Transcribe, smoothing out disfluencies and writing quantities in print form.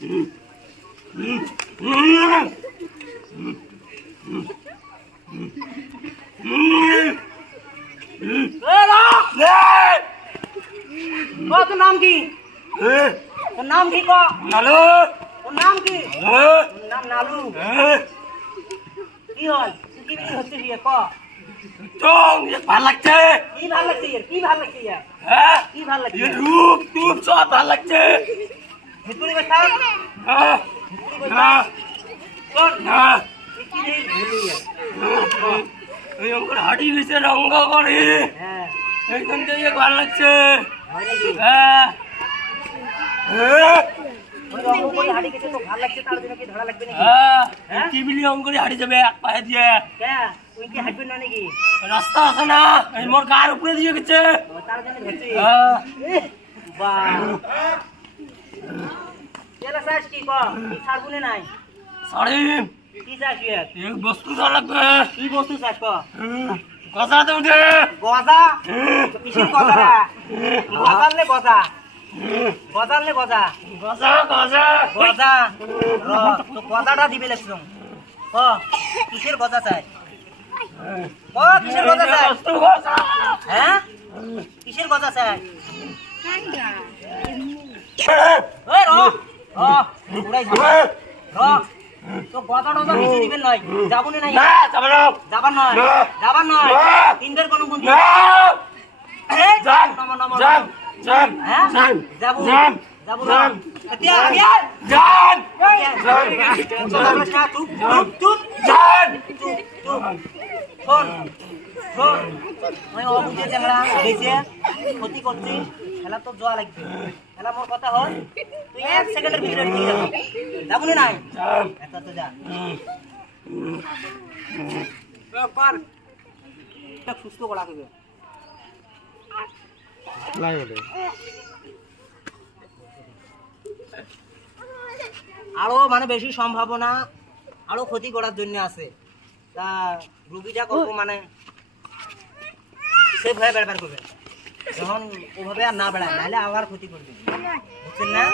তোর নাম কি? তোর নাম কি? নালু। তোর নাম কি? নাম নালু। কি হয়? কি হচ্ছে ক? ভাল লাগছে। কি ভাল লাগছে? কি ভাল লাগছে? হ্যাঁ কি ভাল লাগছে? রূপ টুপ সব ভাল লাগছে। ভিতরে বসা। হ্যাঁ হ্যাঁ হ্যাঁ ওই অঙ্কুর হাঁটি গেছে রঙ্গ করে। হ্যাঁ এইখান থেকে ভাল লাগছে। হ্যাঁ টিবিলি অঙ্কুরি হাঁটি যাবে এক পায়ে দিয়ে। রাস্তা আছে না এই মোর গার উপরে দিয়ে গেছে। বস্তু লাগবে। কি বস্তু চাষ? গজা তো উঠে। গজা? কিসের গজা? গজার নে গজা? গজার নে গজা? গজা গজা গজা তো গজাটা দিবে লাগছিল। কিসের গজা চাই? কিসের গজা চাই? হ্যাঁ কিসের গজা চাই? তো গজা টজা কিছু দিবেন নয়। যাবো না নাই? যাবার নয় যাবার নয়। তিনবার কোনো বন্ধু যাবো যাবো ক্ষতি করছি। খেলা তো জোয়া লাগবে। খেলা মোর কথা হয় তুই 1 সেকেন্ডের ভিতরে যাবো না নাই? তো যা সুস্থ করা হবে। আরো মানে বেশি সম্ভাবনা আরো ক্ষতি করার জন্য আছে। তা রুগীটা করবো মানে সে ভয়ে বেড়াবার করবে যখন ওভাবে আর না বেড়ায় নাহলে আবার ক্ষতি করবে বুঝছেন না?